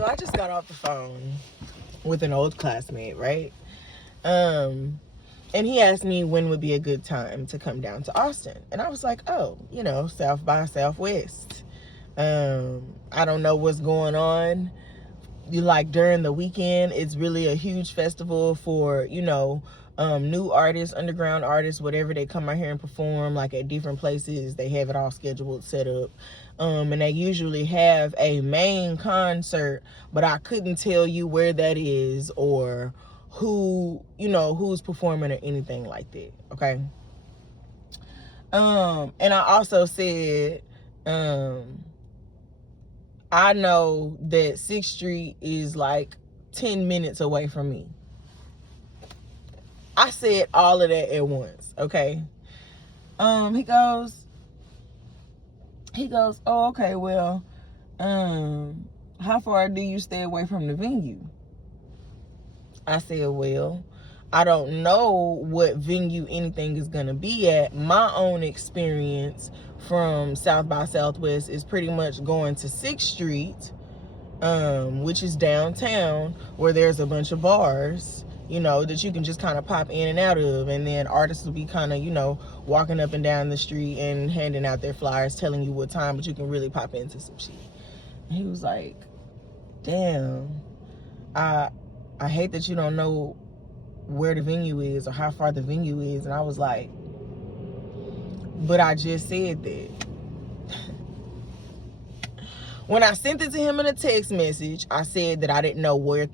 So I just got off the phone with an old classmate, right? And he asked me when would be a good time to come down to Austin. And I was like, oh, South by Southwest. I don't know what's going on. Like during the weekend, it's really a huge festival for, new artists, underground artists, whatever. They come out here and perform like at different places. They have it all scheduled, set up. And they usually have a main concert, but I couldn't tell you where that is or who's performing or anything like that. Okay. And I also said, I know that 6th Street is like 10 minutes away from me. I said all of that at once, okay? He goes, oh, okay, well, how far do you stay away from the venue? I said, well, I don't know what venue anything is going to be at. My own experience from South by Southwest is pretty much going to 6th Street, which is downtown, where there's a bunch of bars, that you can just kind of pop in and out of. And then artists will be kind of, walking up and down the street and handing out their flyers, telling you what time, but you can really pop into some shit. And he was like, damn, I hate that you don't know where the venue is or how far the venue is. And I was like, but I just said that. When I sent it to him in a text message, I said that I didn't know where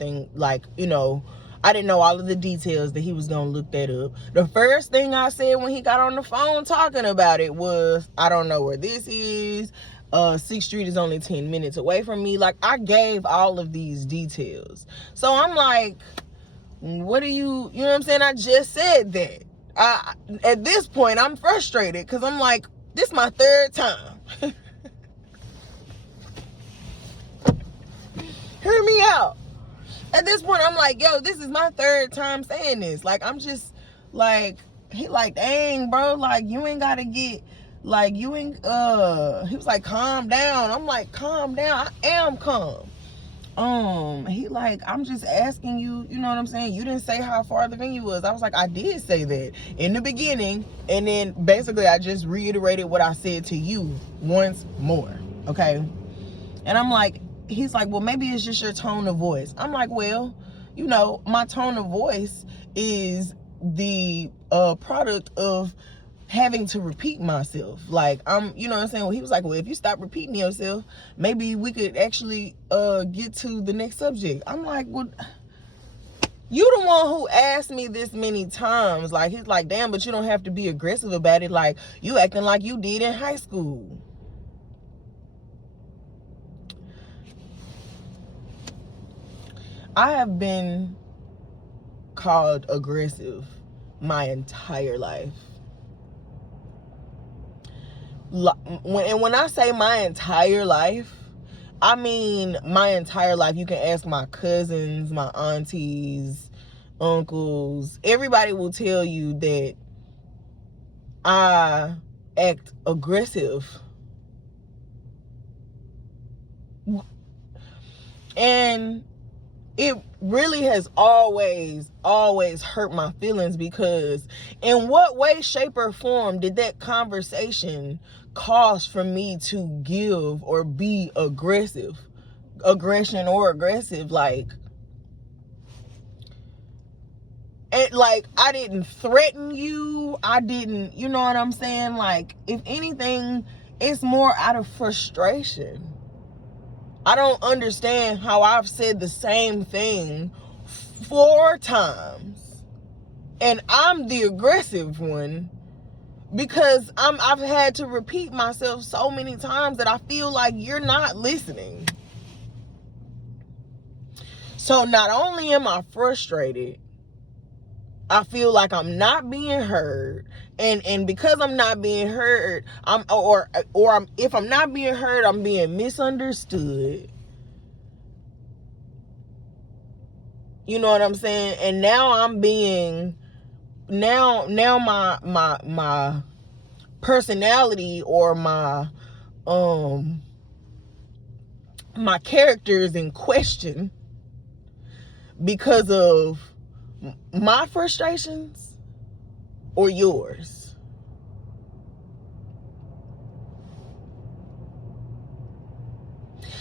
I didn't know all of the details, that he was going to look that up. The first thing I said when he got on the phone talking about it was, I don't know where this is. 6th Street is only 10 minutes away from me. Like, I gave all of these details. So I'm like, what do you know what I'm saying? I just said that. At this point, I'm frustrated because I'm like, this is my third time. Hear me out. At this point, I'm like, yo, this is my third time saying this. Like, I'm just like, he like, dang, bro, like, you ain't gotta get, like, he was like, calm down. I'm like, calm down. I am calm. He like, I'm just asking you, you know what I'm saying? You didn't say how far the venue was. I was like, I did say that in the beginning. And then basically I just reiterated what I said to you once more. Okay. And I'm like, he's like, well, maybe it's just your tone of voice. I'm like, well, my tone of voice is the product of having to repeat myself. Like, you know what I'm saying? Well, he was like, well, if you stop repeating yourself, maybe we could actually get to the next subject. I'm like, well, you the one who asked me this many times. Like, he's like, damn, but you don't have to be aggressive about it. Like, you acting like you did in high school. I have been called aggressive my entire life. When I say my entire life, I mean my entire life. You can ask my cousins, my aunties, uncles. Everybody will tell you that I act aggressive. And it really has always hurt my feelings, because in what way, shape, or form did that conversation cause for me to give or be aggressive? Aggression or aggressive, like, and like, I didn't threaten you. I didn't, you know what I'm saying? Like, if anything, it's more out of frustration. I don't understand how I've said the same thing 4 times and I'm the aggressive one, because I've had to repeat myself so many times that I feel like you're not listening. So not only am I frustrated, I feel like I'm not being heard, and because I'm not being heard, if I'm not being heard, I'm being misunderstood. You know what I'm saying? And now I'm being my personality or my my character is in question because of my frustrations or yours.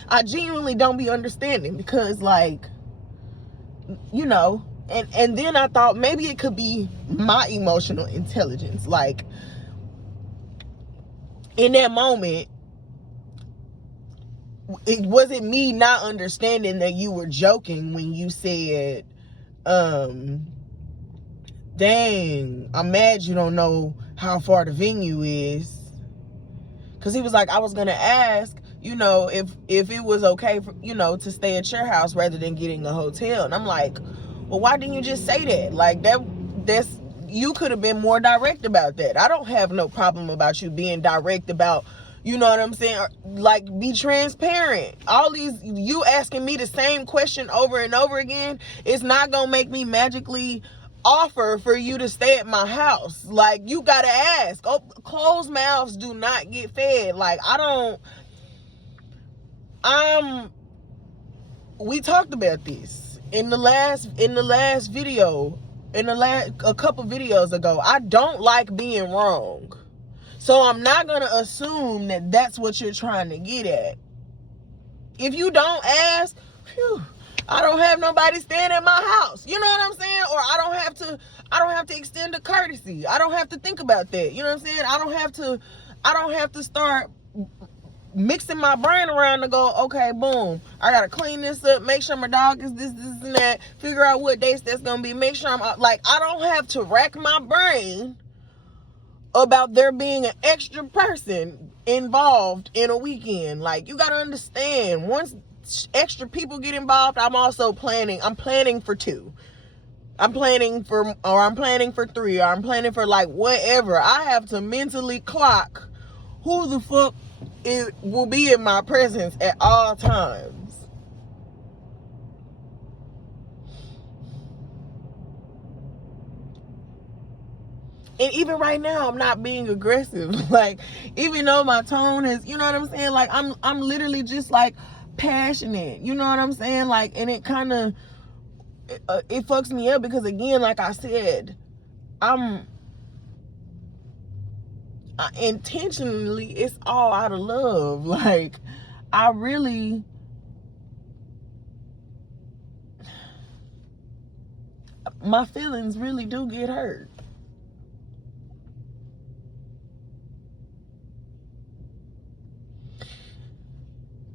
I genuinely don't be understanding because, like, you know, and then I thought maybe it could be my emotional intelligence. Like, in that moment, it wasn't me not understanding that you were joking when you said, dang, I'm mad you don't know how far the venue is. Because he was like, I was going to ask, you know, if it was okay for, you know, to stay at your house rather than getting a hotel. And I'm like, well, why didn't you just say that? Like, that's, you could have been more direct about that. I don't have no problem about you being direct about, you know what I'm saying? Like, be transparent. All these, you asking me the same question over and over again, it's not going to make me magically offer for you to stay at my house. Like, you gotta ask. Oh, closed mouths do not get fed. Like, we talked about this in the last video, a couple videos ago. I don't like being wrong. So I'm not gonna assume that that's what you're trying to get at. If you don't ask, phew, I don't have nobody staying at my house. You know what I'm saying? Or I don't have to extend a courtesy. I don't have to think about that. You know what I'm saying? I don't have to start mixing my brain around to go, okay, boom, I gotta clean this up, make sure my dog is this and that, figure out what dates that's gonna be, make sure I'm like, I don't have to rack my brain about there being an extra person involved in a weekend. Like, you gotta understand, once extra people get involved, I'm planning for 2. I'm planning for 3, or I'm planning for like whatever. I have to mentally clock who the fuck will be in my presence at all times. And even right now, I'm not being aggressive. Like, even though my tone is, you know what I'm saying? Like, I'm literally just like passionate. You know what I'm saying? Like, and it kind of, it fucks me up because, again, like I said, I intentionally, it's all out of love. Like, I really, my feelings really do get hurt.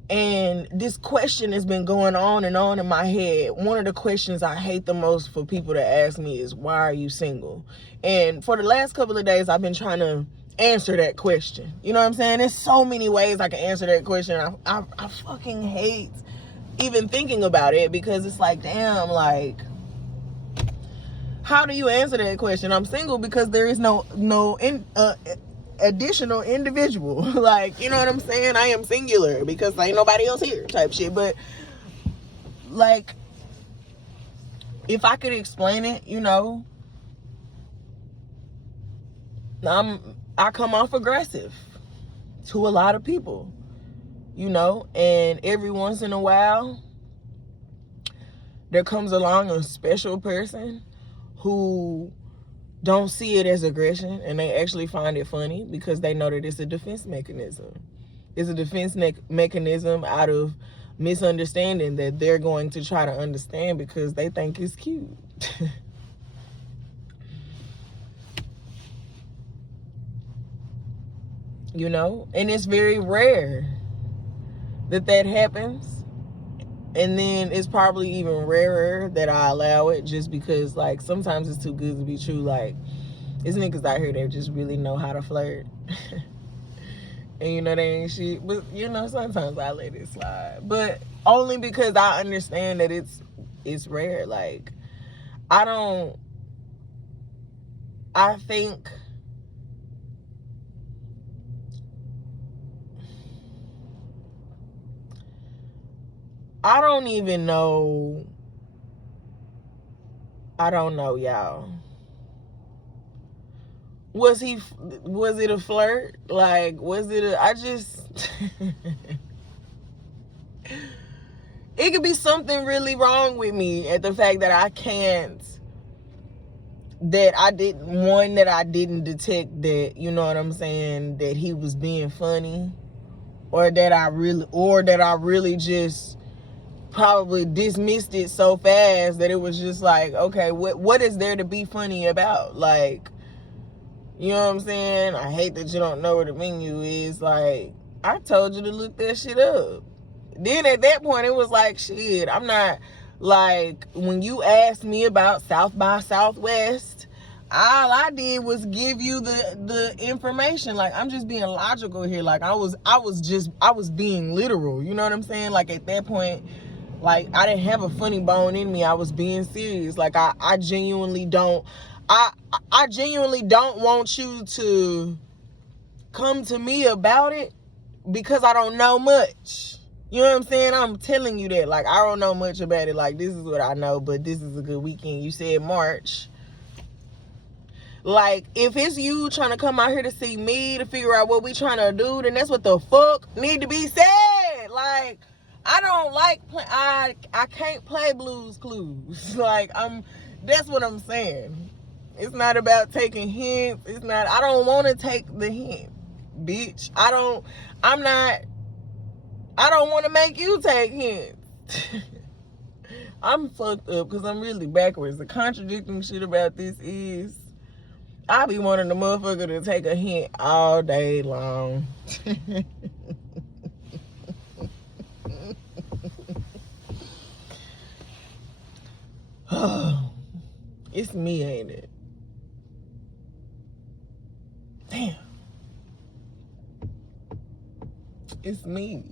And this question has been going on and on in my head. One of the questions I hate the most for people to ask me is, why are you single? And for the last couple of days, I've been trying to answer that question. You know what I'm saying? There's so many ways I can answer that question. I fucking hate even thinking about it, because it's like, damn, like, how do you answer that question? I'm single because there is no additional individual. Like, you know what I'm saying? I am singular because ain't nobody else here type shit. But, like, if I could explain it, you know, I come off aggressive to a lot of people, you know, and every once in a while there comes along a special person who don't see it as aggression, and they actually find it funny because they know that it's a defense mechanism. It's a defense mechanism out of misunderstanding that they're going to try to understand because they think it's cute. You know? And it's very rare that happens. And then it's probably even rarer that I allow it, just because, like, sometimes it's too good to be true. Like, there's niggas out here that just really know how to flirt. And, you know, they ain't shit. But, you know, sometimes I let it slide. But only because I understand that it's rare. Like, I think I don't even know. I don't know, y'all. Was it a flirt? Like, was it I just it could be something really wrong with me at the fact that I didn't detect that, you know what I'm saying, that he was being funny, or that I really just probably dismissed it so fast that it was just like, okay, what is there to be funny about? Like, you know what I'm saying? I hate that you don't know where the menu is. Like, I told you to look that shit up. Then at that point, it was like, shit, I'm not, like, when you asked me about South by Southwest, all I did was give you the information. Like, I'm just being logical here. Like, I was being literal. You know what I'm saying? Like, at that point, like, I didn't have a funny bone in me. I was being serious. Like, I genuinely don't, I genuinely don't want you to come to me about it because I don't know much. You know what I'm saying? I'm telling you that. Like, I don't know much about it. Like, this is what I know, but this is a good weekend. You said March. Like, if it's you trying to come out here to see me to figure out what we trying to do, then that's what the fuck need to be said. Like, I don't like, I can't play Blues Clues. Like, that's what I'm saying. It's not about taking hints. I don't want to take the hint, bitch. I don't want to make you take hints. I'm fucked up because I'm really backwards. The contradicting shit about this is I be wanting the motherfucker to take a hint all day long. It's me, ain't it? Damn. It's me.